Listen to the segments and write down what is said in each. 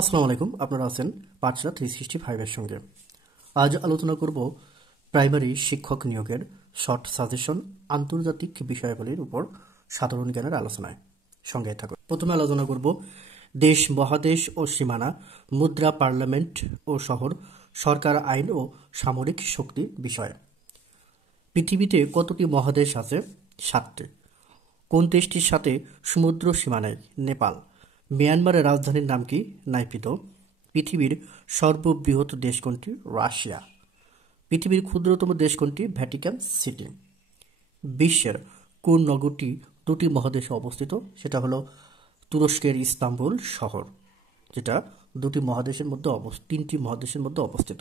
আসসালামু আলাইকুম। আপনারা আছেন পাঠশালা 365 এর সঙ্গে। আজ আলোচনা করব প্রাইমারি শিক্ষক নিয়োগের শর্ট সাজেশন আন্তর্জাতিক বিষয়াবলীর উপর সাধারণ জ্ঞানের আলোচনায়। সঙ্গে থাকুন। প্রথমে আলোচনা করব দেশ, মহাদেশ ও সীমানা, মুদ্রা, পার্লামেন্ট ও শহর, সরকার, আইন ও সামরিক শক্তি বিষয়ে। পৃথিবীতে কতটি মহাদেশ আছে? 7টি। কোন দেশটির সাথে সমুদ্র সীমা নেই? নেপাল। মিয়ানমারের রাজধানীর নাম কি? নাইপিদো। পৃথিবীর সর্ববৃহৎ দেশ কোনটি? রাশিয়া। পৃথিবীর ক্ষুদ্রতম দেশ কোনটি? Vatican city. বিশ্বের কোন নগরটি দুটি মহাদেশে অবস্থিত? সেটা হলো তুরস্কের ইস্তাম্বুল শহর, যেটা তিনটি মহাদেশের মধ্যে অবস্থিত।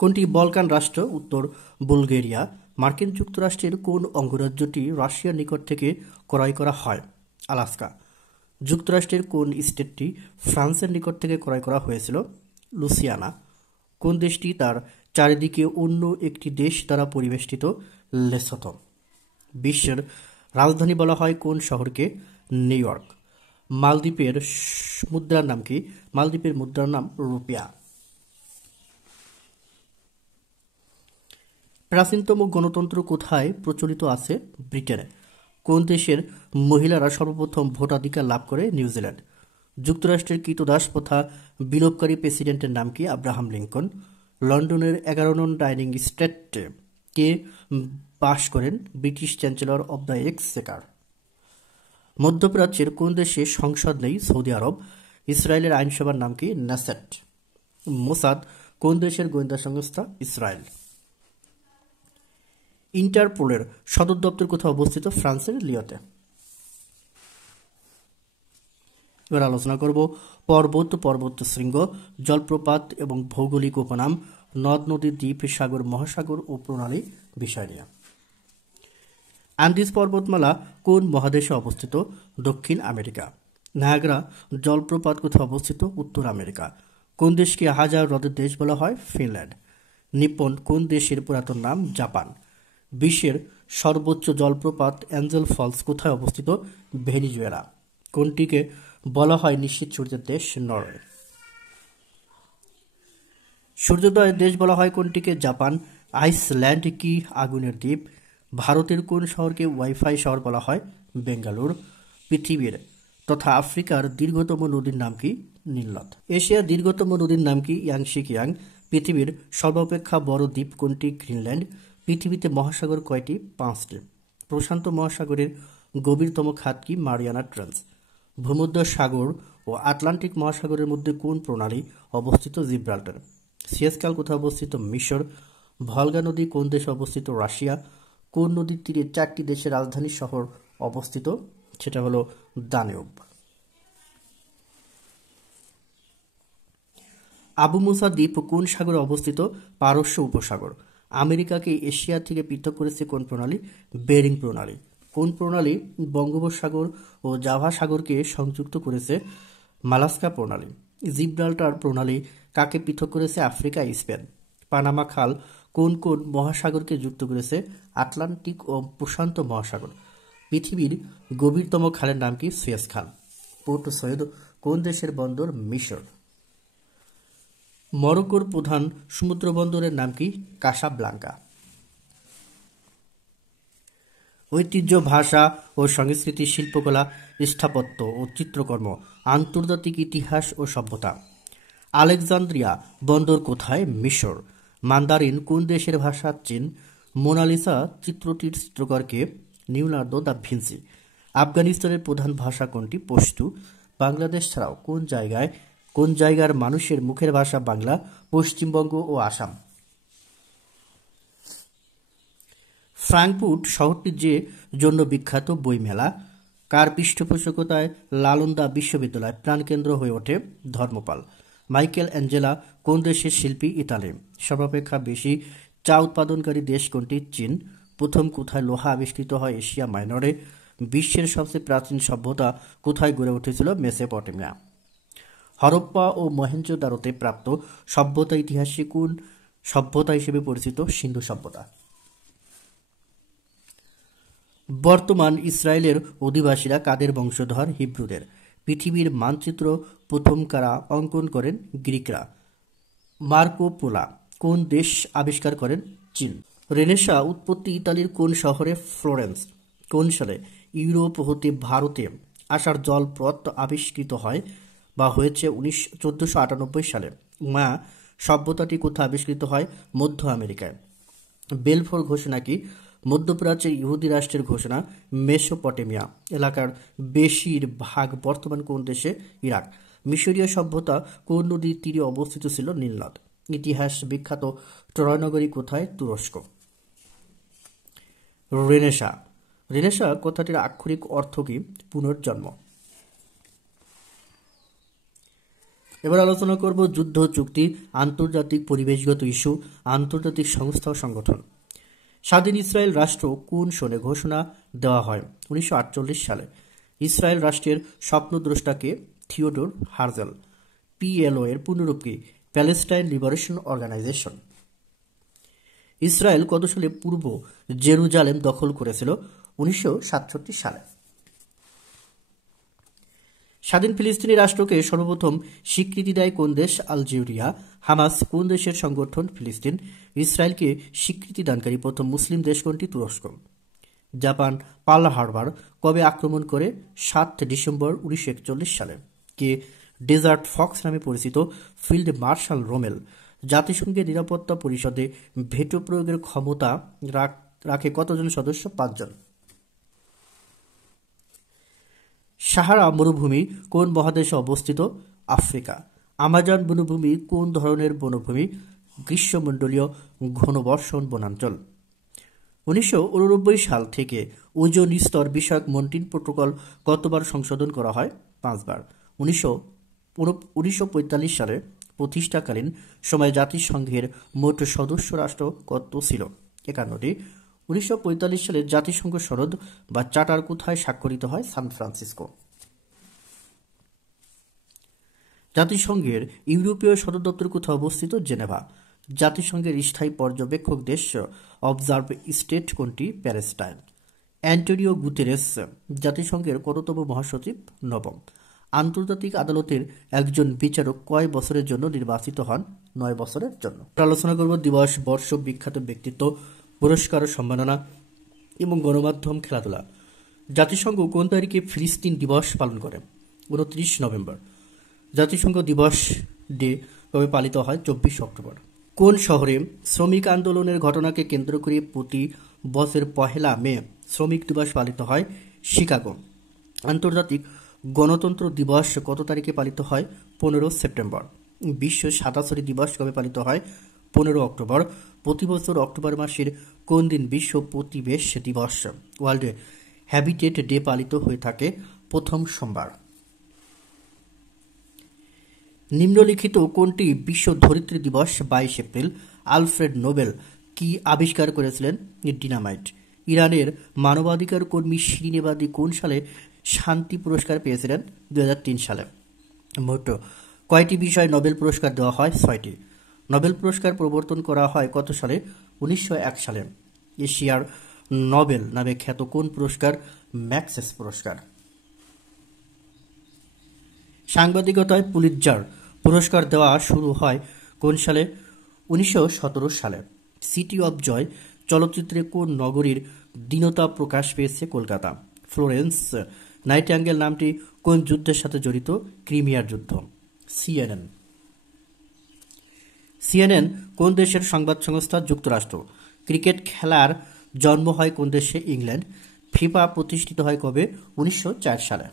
কোনটি বলকান রাষ্ট্র? উত্তর বুলগেরিয়া। মার্কিন যুক্তরাষ্ট্রের কোন অঙ্গরাজ্যটি রাশিয়ার নিকট থেকে ক্রয় করা হয়? আলাস্কা। যুক্তরাষ্ট্রের কোন স্টেটটি ফ্রান্সের নিকট থেকে ক্রয় করা হয়েছিল? লুসিয়ানা। কোন দেশটি তার চারিদিকে অন্য একটি দেশ দ্বারা পরিবেষ্টিত? লেসোথো। বিশ্বের রাজধানী বলা হয় কোন শহরকে? New York. মালদ্বীপের মুদ্রার নাম কি? মালদ্বীপের মুদ্রার নাম রুপিয়া। প্রাচীনতম গণতন্ত্র কোথায় প্রচলিত আছে? ব্রিটেনে। কোন দেশের মহিলারা সর্বপ্রথম ভোটাধিকার লাভ করে? নিউজিল্যান্ড। যুক্তরাষ্ট্রের কৃতদাস প্রথা বিলোপকারী প্রেসিডেন্টের নাম কি? Abraham Lincoln. লন্ডনের 11 নং ডাইনিং স্ট্রিটে কে বাস করেন? British chancellor of the Exchequer. মধ্যপ্রাচ্যের কোন দেশে সংসদ নেই? সৌদি আরব। ইসরায়েলের আইনসভার নাম কি? নেসেট। মোসাদ কোন দেশের গোয়েন্দা সংস্থা? ইসরায়েল। ইন্টারপোলের সদর দপ্তর কোথায় অবস্থিত? ফ্রান্সের লিওতে। এবার আলোচনা করব পর্বত শৃঙ্গ, জলপ্রপাত এবং ভৌগোলিক উপনাম, নদ নদী, দ্বীপ, সাগর, মহাসাগর ও প্রণালী বিষয় নিয়ে। অ্যান্ডিজ পর্বতমালা কোন মহাদেশে অবস্থিত? দক্ষিণ আমেরিকা। নায়াগ্রা জলপ্রপাত কোথায় অবস্থিত? উত্তর আমেরিকা। কোন দেশকে হাজার হ্রদের দেশ বলা হয়? ফিনল্যান্ড। নিপ্পন কোন দেশের পুরাতন নাম? জাপান। বিশ্বের সর্বোচ্চ জলপ্রপাত অ্যাঞ্জেল ফলস কোথায় অবস্থিত? ভেনিজুয়েলা। কোনটিকে বলা হয় নিশ্চিত সূর্যের দেশ? নরওয়ে। সূর্যোদয়ের দেশ বলা হয় কোনটিকে? জাপান। আইসল্যান্ড কি আগুনের দ্বীপ? ভারতের কোন শহরকে ওয়াইফাই শহর বলা হয়? বেঙ্গালুর। পৃথিবীর তথা আফ্রিকার দীর্ঘতম নদীর নাম কি? নীলনদ। এশিয়ার দীর্ঘতম নদীর নাম কি? ইয়াংশি কিয়াং। পৃথিবীর সর্বাপেক্ষা বড় দ্বীপ কোনটি? গ্রিনল্যান্ড। পৃথিবীতে মহাসাগর কয়টি? 5টি। প্রশান্ত মহাসাগরের গভীরতম খাত কি? Mariana trench. ভূমধ্য সাগর ও আটলান্টিক মহাসাগরের মধ্যে কোন প্রণালী অবস্থিত? জিব্রাল্টার। সুয়েজ খাল কোথায় অবস্থিত? মিশর। ভলগা নদী কোন দেশে অবস্থিত? রাশিয়া। কোন নদীর তীরে 4টি দেশের রাজধানী শহর অবস্থিত? সেটা হলো দানিউব। আবু মুসা দ্বীপ কোন সাগরে অবস্থিত? পারস্য উপসাগর। আমেরিকাকে এশিয়া থেকে পৃথক করেছে কোন প্রণালী? বেরিং প্রণালী। কোন প্রণালী বঙ্গোপসাগর ও জাভা সাগরকে সংযুক্ত করেছে? মালাস্কা প্রণালী। জিব্রাল্টার প্রণালী কাকে পৃথক করেছে? Africa, Spain. পানামা খাল কোন কোন মহাসাগরকে যুক্ত করেছে? আটলান্টিক ও প্রশান্ত মহাসাগর। পৃথিবীর গভীরতম খালের নাম কি? সুয়েজ খাল। পোর্ট সৈয়দ কোন দেশের বন্দর? মিশর। মরক্কোর প্রধান সমুদ্র বন্দরের নাম কি? কাসাব্লাঙ্কা। ঐতিহ্য, ভাষা ও সংস্কৃতি, শিল্পকলা, স্থাপত্য ও চিত্রকর্ম, আন্তর্জাতিক ইতিহাস ও সভ্যতা। আলেকজান্দ্রিয়া বন্দর কোথায়? মিশর। মান্দারিন কোন দেশের ভাষা? চীন। মোনালিসা চিত্রটির চিত্রকরকে? Leonardo da Vinci. আফগানিস্তানের প্রধান ভাষা কোনটি? পশতু। বাংলাদেশ ছাড়াও কোন জায়গার মানুষের মুখের ভাষা বাংলা? পশ্চিমবঙ্গ ও আসাম। ফ্রাঙ্কফুর্ট শহরটি যে জন্য বিখ্যাত? বই মেলা। কার পৃষ্ঠপোষকতায় নালন্দা বিশ্ববিদ্যালয় প্রাণকেন্দ্র হয়ে ওঠে? ধর্মপাল। মাইকেল অ্যাঞ্জেলা কোন দেশের শিল্পী? ইতালি। সর্বাপেক্ষা বেশি চা উৎপাদনকারী দেশ কোনটি? চীন। প্রথম কোথায় লোহা আবিষ্কৃত হয়? এশিয়া মাইনরে। বিশ্বের সবচেয়ে প্রাচীন সভ্যতা কোথায় গড়ে উঠেছিল? মেসোপটেমিয়া। হরপ্পা ও মহেঞ্জোদারোতে প্রাপ্ত সভ্যতা ইতিহাসে কোন সভ্যতা হিসেবে পরিচিত? সিন্ধু সভ্যতা। বর্তমান ইসরায়েলের অধিবাসীরা কাদের বংশধর? হিব্রুদের। পৃথিবীর মানচিত্র প্রথম কারা অঙ্কন করেন? গ্রিকরা। মার্কো পোলা কোন দেশ আবিষ্কার করেন? চীন। রেনেসাঁ উৎপত্তি ইতালির কোন শহরে? ফ্লোরেন্স। কোন সালে ইউরোপ হতে ভারতে আসার জলপথ আবিষ্কৃত হয় বা হয়েছে? 1498 সালে। মা সভ্যতাটি কোথায় আবিষ্কৃত হয়? মধ্য আমেরিকায়। বেলফোর ঘোষণা কি? মধ্যপ্রাচ্যের ইহুদি রাষ্ট্রের ঘোষণা। মেসোপটেমিয়া এলাকার বেশিরভাগ বর্তমান কোন দেশে? ইরাক। মিশরীয় সভ্যতা কোন নদীর তীরে অবস্থিত ছিল? নীল নদ। ইতিহাস বিখ্যাত ট্রয় নগরী কোথায়? তুরস্ক। রেনেসাঁ রেনেসাঁ কথাটির আক্ষরিক অর্থ কি? পুনর্জন্ম। এবার আলোচনা করব যুদ্ধ চুক্তি, আন্তর্জাতিক পরিবেশগত ইস্যু, আন্তর্জাতিক সংস্থা ও সংগঠন। স্বাধীন ইসরায়েল রাষ্ট্র কোন সনে ঘোষণা দেওয়া হয়? 1948 সালে। ইসরায়েল রাষ্ট্রের স্বপ্নদ্রষ্টাকে? থিওডোর হার্জেল। পিএলও এর পূর্ণরূপ কি? Palestine liberation organisation. ইসরায়েল কত সালে পূর্ব জেরুজালেম দখল করেছিল? 1967 সালে। স্বাধীন ফিলিস্তিনি রাষ্ট্রকে সর্বপ্রথম স্বীকৃতি দেয় কোন দেশ? আলজেরিয়া। হামাস কোন দেশের সংগঠন? ফিলিস্তিন। ইসরায়েলকে স্বীকৃতি দানকারী প্রথম মুসলিম দেশ কোনটি? তুরস্ক। জাপান পার্ল হারবার কবে আক্রমণ করে? 7 ডিসেম্বর 1941 সালে। কে ডেজার্ট ফক্স নামে পরিচিত? Field marshal Rommel. জাতিসংঘের নিরাপত্তা পরিষদে ভেটো প্রয়োগের ক্ষমতা রাখে কতজন সদস্য? 5 জন। সাহারা মরুভূমি কোন মহাদেশে অবস্থিত? আফ্রিকা। আমাজন বনভূমি কোন ধরনের বনভূমি? গ্রীষ্মমণ্ডলীয় ঘনবর্ষণ বনাঞ্চল। 1989 সাল থেকে ওজোন স্তর বিষয়ক মন্ট্রিল প্রোটোকল কতবার সংশোধন করা হয়? 5 বার। 1945 সালে প্রতিষ্ঠাকালীন সময়ে জাতিসংঘের মোট সদস্য রাষ্ট্র কত ছিল? 51টি। 1945 সালে জাতিসংঘ সনদ বা চার্টার কোথায় স্বাক্ষরিত হয়? San Francisco. জাতিসংঘের ইউরোপীয় সদর দপ্তর কোথায় অবস্থিত? জেনেভা। জাতিসংঘের স্থায়ী পর্যবেক্ষক দেশ অবজার্ভ স্টেট কোনটি? প্যালেস্টাইন। অ্যান্টোনিও গুতেরেস জাতিসংঘের কততম মহাসচিব? 9ম। আন্তর্জাতিক আদালতের একজন বিচারক কয় বছরের জন্য নির্বাচিত হন? 9 বছরের জন্য। আলোচনা করব দিবস, বর্ষ, বিখ্যাত ব্যক্তিত্ব, পুরস্কার ও সম্মাননা এবং গণমাধ্যম, খেলাধুলা। জাতিসংঘ কোন তারিখে ফিলিস্তিন দিবস পালন করে? 29 নভেম্বর। জাতিসংঘ দিবস ডে কবে পালিত হয়? 24 অক্টোবর। কোন শহরে শ্রমিক আন্দোলনের ঘটনাকে কেন্দ্র করে প্রতি বছর 1 মে শ্রমিক দিবস পালিত হয়? শিকাগো। আন্তর্জাতিক গণতন্ত্র দিবস কত তারিখে পালিত হয়? 15 সেপ্টেম্বর। বিশ্ব সাদাসরি দিবস কবে পালিত হয়? 15 অক্টোবর। প্রতি বছর অক্টোবর মাসের কোন দিন বিশ্ব পরিবেশ দিবস ওয়ার্ল্ড হ্যাবিটেট ডে পালিত হয়ে থাকে? প্রথম সোমবার। নিম্নলিখিত কোনটি বিশ্ব ধরিত্রী দিবস? 22 এপ্রিল। আলফ্রেড নোবেল কি আবিষ্কার করেছিলেন? ডিনামাইট। ইরানের মানবাধিকার কর্মী শিরিন এবাদি কোন সালে শান্তি পুরস্কার পেয়েছিলেন? 2003 সালে। মোট কয়টি বিষয়ে নোবেল পুরস্কার দেওয়া হয়? 6টি। নোবেল পুরস্কার প্রবর্তন করা হয় কত সালে? 1901 সালে। এশিয়ার নোবেল নামে খ্যাত কোন পুরস্কার? ম্যাক্সেস পুরস্কার। সাংবাদিকতায় পুলিৎজার পুরস্কার দেওয়া শুরু হয় কোন সালে? 1917 সালে। সিটি অব জয় চলচ্চিত্রে কোন নগরীর দীনতা প্রকাশ পেয়েছে? কলকাতা। ফ্লোরেন্স নাইটিঙ্গেল নামটি কোন যুদ্ধের সাথে জড়িত? ক্রিমিয়ার যুদ্ধ। সিএনএন কোন দেশের সংবাদ সংস্থা? যুক্তরাষ্ট্র। ক্রিকেট খেলার জন্ম হয় কোন দেশে? ইংল্যান্ড। ফিফা প্রতিষ্ঠিত হয় কবে? 1904 সালে।